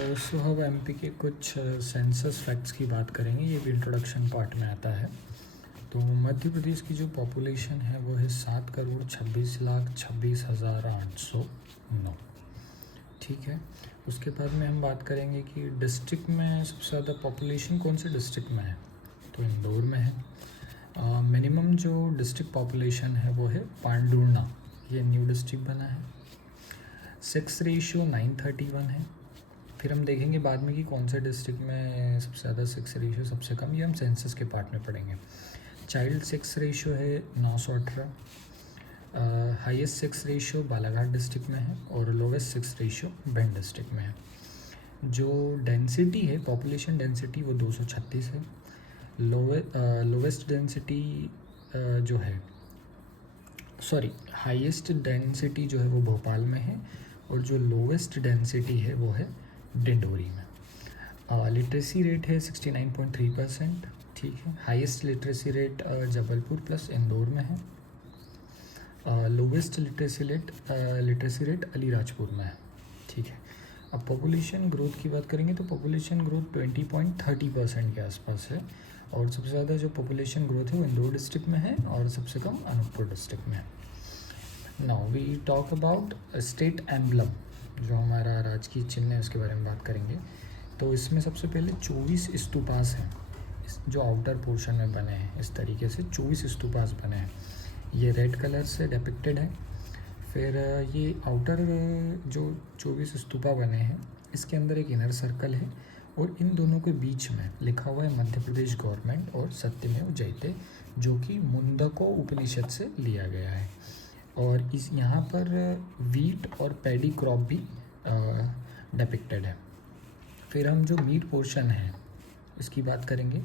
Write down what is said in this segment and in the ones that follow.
सो हम एमपी के कुछ सेंसस फैक्ट्स की बात करेंगे। ये भी इंट्रोडक्शन पार्ट में आता है। तो मध्य प्रदेश की जो पॉपुलेशन है वो है 7,26,26,809। ठीक है। उसके बाद में हम बात करेंगे कि डिस्ट्रिक्ट में सबसे ज़्यादा पॉपुलेशन कौन से डिस्ट्रिक्ट में है, तो इंदौर में है। मिनिमम जो डिस्ट्रिक्ट पॉपुलेशन है वो है पांडुर्णा, ये न्यू डिस्ट्रिक्ट बना है। सेक्स रेशियो 931 है। फिर हम देखेंगे बाद में कि कौन से डिस्ट्रिक्ट में सबसे ज़्यादा सेक्स रेशियो, सबसे कम, ये हम सेंसस के पार्ट में पढ़ेंगे। चाइल्ड सेक्स रेशियो है 918। Highest sex ratio Balaghat district में है और lowest sex ratio Bhind district में है। जो डेंसिटी है, पॉपुलेशन डेंसिटी, वो 236 है। लोवेस्ट डेंसिटी जो है, सॉरी, हाईएस्ट डेंसिटी जो है वो भोपाल में है और जो लोवेस्ट डेंसिटी है वो है डिंडोरी में। लिटरेसी रेट है 69.3%। ठीक है। Highest literacy rate Jabalpur plus Indore में है। लोवेस्ट लिटरेसी रेट अलीराजपुर में है। ठीक है। अब पॉपुलेशन ग्रोथ की बात करेंगे तो पॉपुलेशन ग्रोथ 20.30% के आसपास है और सबसे ज़्यादा जो पॉपुलेशन ग्रोथ है वो इंदौर डिस्ट्रिक्ट में है और सबसे कम अनूपपुर डिस्ट्रिक्ट में है। Now we talk about state emblem, जो हमारा राजकीय चिन्ह है उसके बारे में बात करेंगे। तो इसमें सबसे पहले 24 स्तूपास हैं जो आउटर पोर्शन में बने हैं। इस तरीके से 24 स्तूपास बने हैं। ये रेड कलर से डिपिक्टेड है। फिर ये आउटर जो 24 स्तूपा बने हैं इसके अंदर एक इनर सर्कल है और इन दोनों के बीच में लिखा हुआ है मध्य प्रदेश गवर्नमेंट और सत्यमेव जयते, जो कि मुंडको उपनिषद से लिया गया है। और इस यहाँ पर वीट और पैडी क्रॉप भी डिपिक्टेड है। फिर हम जो मीड पोर्शन है इसकी बात करेंगे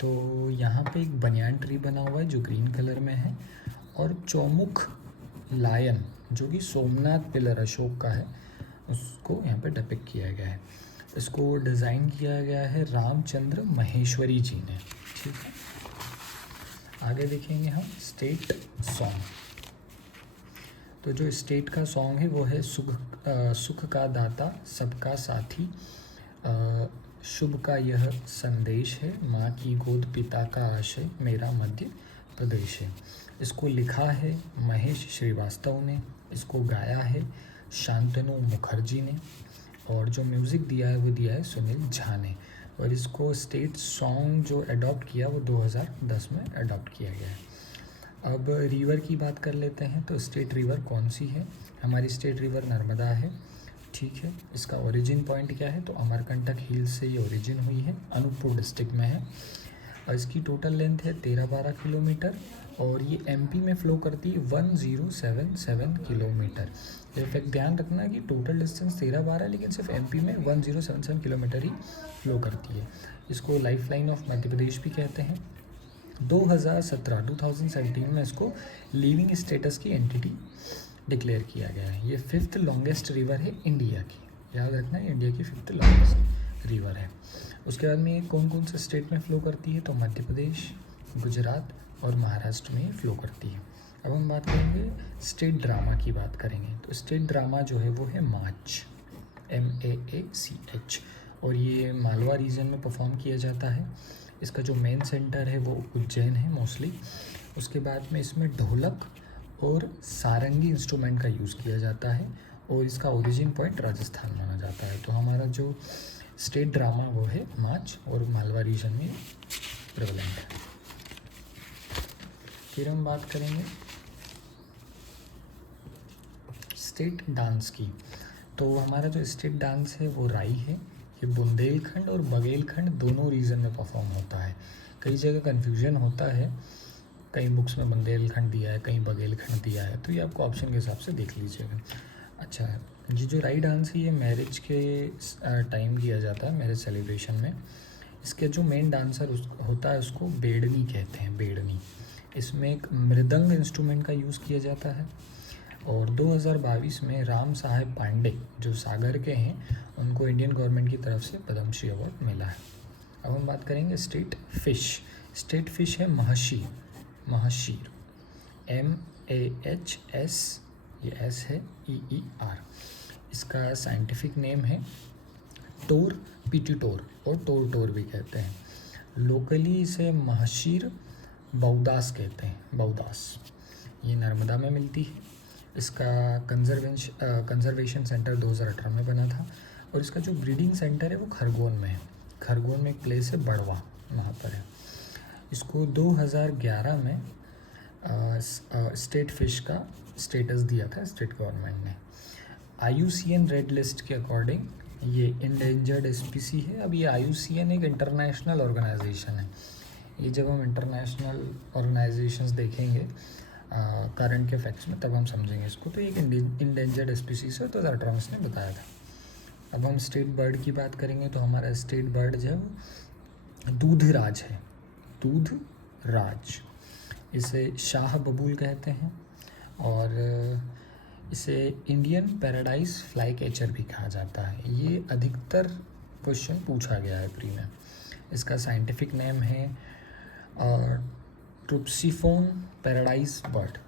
तो यहाँ पे एक बनियान ट्री बना हुआ है जो ग्रीन कलर में है और चौमुख लायन जो कि सोमनाथ पिलर अशोक का है उसको यहाँ पे डिपिक्ट किया गया है। इसको डिज़ाइन किया गया है रामचंद्र महेश्वरी जी ने। ठीक है। आगे देखेंगे हम स्टेट सॉन्ग। तो जो स्टेट का सॉन्ग है वो है सुख का दाता सबका साथी, शुभ का यह संदेश है, माँ की गोद पिता का आशय, मेरा मध्य प्रदेश है। इसको लिखा है महेश श्रीवास्तव ने, इसको गाया है शांतनु मुखर्जी ने और जो म्यूज़िक दिया है वो दिया है सुनील झा ने। और इसको स्टेट सॉन्ग जो अडॉप्ट किया वो 2010 में अडॉप्ट किया गया है। अब रिवर की बात कर लेते हैं। तो स्टेट रिवर कौन सी है? हमारी स्टेट रिवर नर्मदा है। ठीक है। इसका ओरिजिन पॉइंट क्या है? तो अमरकंटक हिल्स से ये ओरिजिन हुई है, अनूपपुर डिस्ट्रिक्ट में है और इसकी टोटल लेंथ है 13-12 किलोमीटर और ये एमपी में फ़्लो करती है 1077 किलोमीटर। इनफैक्ट ध्यान रखना कि टोटल डिस्टेंस 13-12 लेकिन सिर्फ एमपी में 1077 किलोमीटर ही फ़्लो करती है। इसको life line of Madhya Pradesh भी कहते हैं। 2017 में इसको लिविंग स्टेटस की एंटिटी डिक्लेयर किया गया है। ये 5th लॉन्गेस्ट रिवर है इंडिया की, याद रखना है, इंडिया की 5th लॉन्गेस्ट रिवर है। उसके बाद में ये कौन कौन से स्टेट में फ़्लो करती है? तो मध्य प्रदेश, गुजरात और महाराष्ट्र में फ़्लो करती है। अब हम बात करेंगे स्टेट ड्रामा की बात करेंगे। तो स्टेट ड्रामा जो है वो है माच, MAACH, और ये मालवा रीजन में परफॉर्म किया जाता है। इसका जो मेन सेंटर है वो उज्जैन है मोस्टली। उसके बाद में इसमें ढोलक और सारंगी इंस्ट्रूमेंट का यूज़ किया जाता है और इसका ओरिजिन पॉइंट राजस्थान माना जाता है। तो हमारा जो स्टेट ड्रामा वो है माच और मालवा रीजन में प्रेवलेंट है। फिर हम बात करेंगे स्टेट डांस की। तो हमारा जो स्टेट डांस है वो राई है। ये बुंदेलखंड और बघेलखंड दोनों रीजन में परफॉर्म होता है। कई जगह कन्फ्यूजन होता है, कई बुक्स में बुंदेलखंड दिया है, कहीं बघेलखंड दिया है, तो ये आपको ऑप्शन के हिसाब से देख लीजिएगा। अच्छा, ये जो राई डांस है ये मैरिज के टाइम किया जाता है, मैरिज सेलिब्रेशन में। इसके जो मेन डांसर होता है उसको बेड़नी कहते हैं, बेड़नी। इसमें एक मृदंग इंस्ट्रूमेंट का यूज़ किया जाता है और 2022 में राम साहेब पांडे जो सागर के हैं उनको इंडियन गवर्नमेंट की तरफ से पद्मश्री अवार्ड मिला है। अब हम बात करेंगे स्टेट फ़िश। स्टेट फ़िश है महशी, महशीर, MAHS, ये S है, EER। इसका साइंटिफिक नेम है टोर, पीटी टोर और टोर टोर भी कहते हैं। लोकली इसे महाशीर बौदास कहते हैं, बौदास। ये नर्मदा में मिलती है। इसका कंजर्वेशन सेंटर 2018 में बना था। और इसका जो ब्रीडिंग सेंटर है वो खरगोन में है। खरगोन में एक प्लेस है बड़वा, वहाँ पर है। इसको 2011 में स्टेट फिश का स्टेटस दिया था स्टेट गवर्नमेंट ने। IUCN रेड लिस्ट के अकॉर्डिंग ये इंडेंजर्ड स्पीसी है। अब ये IUCN एक इंटरनेशनल ऑर्गेनाइजेशन है। ये जब हम इंटरनेशनल ऑर्गेनाइजेशंस देखेंगे करंट के फैक्ट्स में, तब हम समझेंगे इसको। तो एक इंडेंजर्ड स्पीसीज है, 2018 में इसने बताया था। अब हम स्टेट बर्ड की बात करेंगे तो हमारा स्टेट बर्ड जो है वो दूधराज है, दूधराज। इसे शाह बबूल कहते हैं और इसे इंडियन पैराडाइज फ्लाई कैचर भी कहा जाता है। ये अधिकतर क्वेश्चन पूछा गया है प्री में। इसका साइंटिफिक नेम है ट्रुप्सिफोन पैराडाइज बर्ड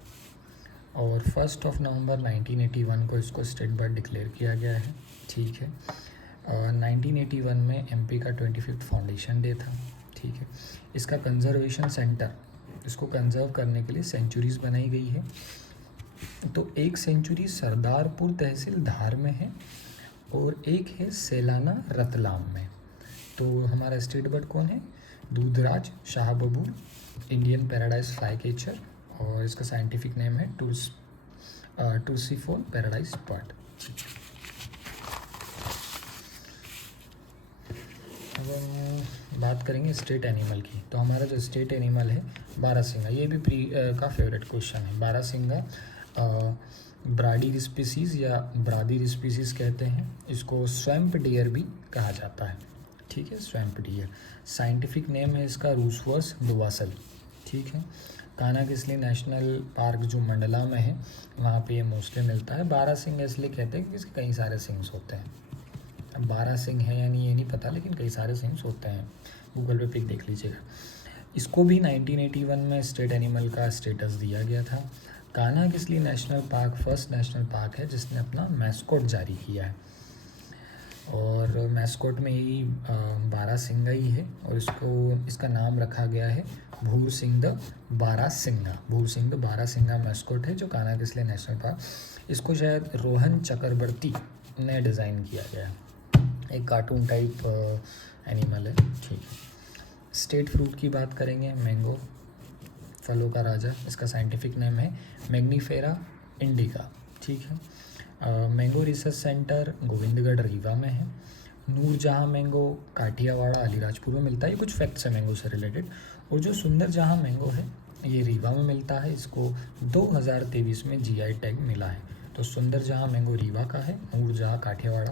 और 1 नवंबर 1981 को इसको स्टेट बर्ड डिक्लेयर किया गया है। ठीक है। 1981 में MP का 25th फाउंडेशन डे था। ठीक है। इसका कंजर्वेशन सेंटर, इसको कंजर्व करने के लिए सेंचुरीज़ बनाई गई है। तो एक सेंचुरी सरदारपुर तहसील धार में है और एक है सेलाना रतलाम में। तो हमारा स्टेट बर्ड कौन है? दूधराज शाह बबूल, इंडियन पैराडाइज फ्लाई कैचर और इसका साइंटिफिक नेम है टूसिफोन पैराडाइज बर्ड। अब हम बात करेंगे स्टेट एनिमल की। तो हमारा जो स्टेट एनिमल है बारहसिंगा, ये भी प्री का फेवरेट क्वेश्चन है। बारहसिंगा ब्राडी स्पीसीज़ या ब्रादी स्पीसीज़ कहते हैं। इसको स्वैम्प डियर भी कहा जाता है। ठीक है, स्वैम्प डियर। साइंटिफिक नेम है इसका रूसवर्स दुवासल। ठीक है। कान्हा-किसली नेशनल पार्क जो मंडला में है, वहाँ पे ये मोस्टली मिलता है। बारहसिंगा इसलिए कहते हैं क्योंकि इसके कई सारे सिंग्स होते हैं। अब 12 सिंह है या नहीं ये नहीं पता, लेकिन कई सारे सिंग्स होते हैं। गूगल पे पिक देख लीजिएगा। इसको भी 1981 में स्टेट एनिमल का स्टेटस दिया गया था। Kanha Kisli national park first national park है जिसने अपना मैस्कॉट जारी किया है और मैस्कॉट में यही बारहसिंगा ही है और इसका नाम रखा गया है भूर सिंह द बारहसिंगा। भूर सिंह द बारहसिंगा मैस्कॉट है जो कान्हा-किसली नेशनल पार्क। इसको शायद रोहन चक्रवर्ती ने डिज़ाइन किया गया है। एक कार्टून टाइप एनिमल है। ठीक है। स्टेट फ्रूट की बात करेंगे, मैंगो, फलों का राजा। इसका साइंटिफिक नेम है मैग्नीफेरा इंडिका। ठीक है। Mango research centre Govindgarh Rewa में है। नूरजहाँ मैंगो काठियावाड़ा अलीराजपुर में मिलता है। ये कुछ फैक्ट्स हैं मैंगो से रिलेटेड। और जो सुंदर जहाँ मैंगो है ये रीवा में मिलता है। इसको 2023 में GI टैग मिला है। तो सुंदर जहाँ मैंगो रीवा का है, नूरजहाँ काठियावाड़ा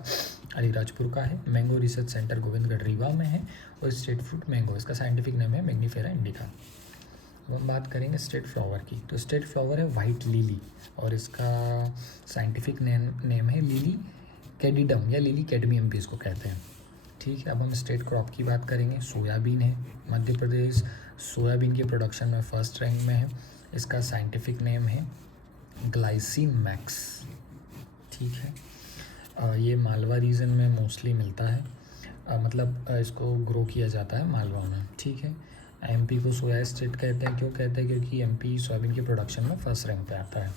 अलीराजपुर का है। Mango research centre Govindgarh Rewa में है और स्टेट फ्रूट मैंगो, इसका साइंटिफिक नेम है मैग्नीफेरा इंडिका। अब हम बात करेंगे स्टेट फ्लावर की। तो स्टेट फ्लावर है वाइट लिली और इसका साइंटिफिक नेम है लिली कैडिडम या लिली कैडमियम भी इसको कहते हैं। ठीक है। अब हम स्टेट क्रॉप की बात करेंगे। सोयाबीन है। मध्य प्रदेश सोयाबीन के प्रोडक्शन में फर्स्ट रैंक में है। इसका साइंटिफिक नेम है ग्लाइसिन मैक्स। ठीक है। ये मालवा रीजन में मोस्टली मिलता है, मतलब इसको ग्रो किया जाता है मालवा में। ठीक है। MP को सोया स्टेट कहते हैं। क्यों कहते हैं? क्योंकि MP सोयाबीन के प्रोडक्शन में फर्स्ट रैंक पे आता है।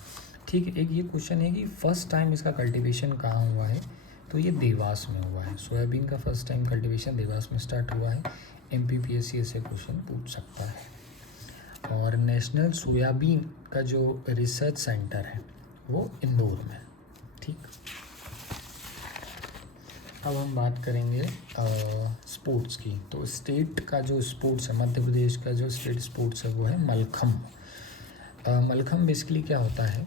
ठीक है। एक ये क्वेश्चन है कि फर्स्ट टाइम इसका कल्टीवेशन कहाँ हुआ है, तो ये देवास में हुआ है। सोयाबीन का फर्स्ट टाइम कल्टीवेशन देवास में स्टार्ट हुआ है। MPPSC ऐसे क्वेश्चन पूछ सकता है। और नेशनल सोयाबीन का जो रिसर्च सेंटर है वो इंदौर में। ठीक। अब हम बात करेंगे स्पोर्ट्स की। तो स्टेट का जो स्पोर्ट्स है, मध्य प्रदेश का जो स्टेट स्पोर्ट्स है वो है मलखम्ब। मलखम्ब बेसिकली क्या होता है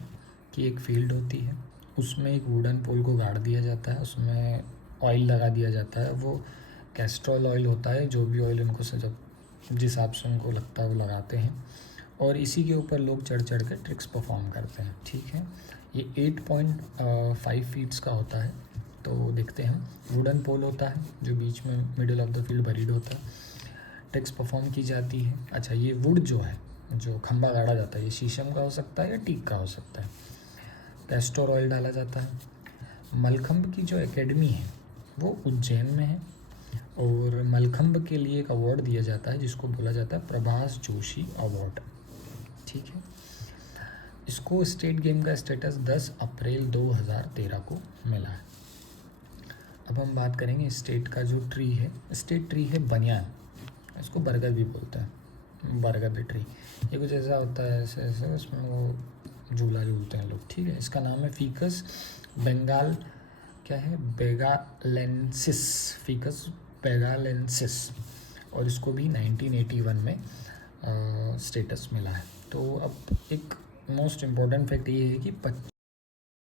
कि एक फील्ड होती है, उसमें एक वुडन पोल को गाड़ दिया जाता है, उसमें ऑयल लगा दिया जाता है। वो कैस्ट्रॉल ऑयल होता है, जो भी ऑयल उनको से जब जिस हिसाब से उनको लगता है वो लगाते हैं और इसी के ऊपर लोग चढ़ चढ़ कर ट्रिक्स परफॉर्म करते हैं। ठीक है। ये 8.5 फीट्स का होता है। तो देखते हैं, वुडन पोल होता है जो बीच में middle of the field buried होता है, ट्रिक्स परफॉर्म की जाती है। अच्छा, ये वुड जो है, जो खंबा गाड़ा जाता है, ये शीशम का हो सकता है या टीक का हो सकता है। कैस्टर ऑयल डाला जाता है। मलखम्ब की जो एकेडमी है वो उज्जैन में है। और मलखम्ब के लिए एक अवार्ड दिया जाता है जिसको बोला जाता है प्रभास जोशी अवार्ड। ठीक है, इसको स्टेट गेम का स्टेटस 10 अप्रैल 2013 को मिला है। अब हम बात करेंगे स्टेट का जो ट्री है, स्टेट ट्री है बनियान, इसको बरगद भी बोलते हैं, बरगद ट्री। ये कुछ ऐसा होता है, ऐसे ऐसे उसमें वो झूला झूलते हैं लोग। ठीक है, इसका नाम है फीकस बंगाल, क्या है, बेगालेंसिस, फीकस बेगालेंसिस। और इसको भी 1981 में स्टेटस मिला है। तो अब एक मोस्ट इम्पॉर्टेंट फैक्ट ये है कि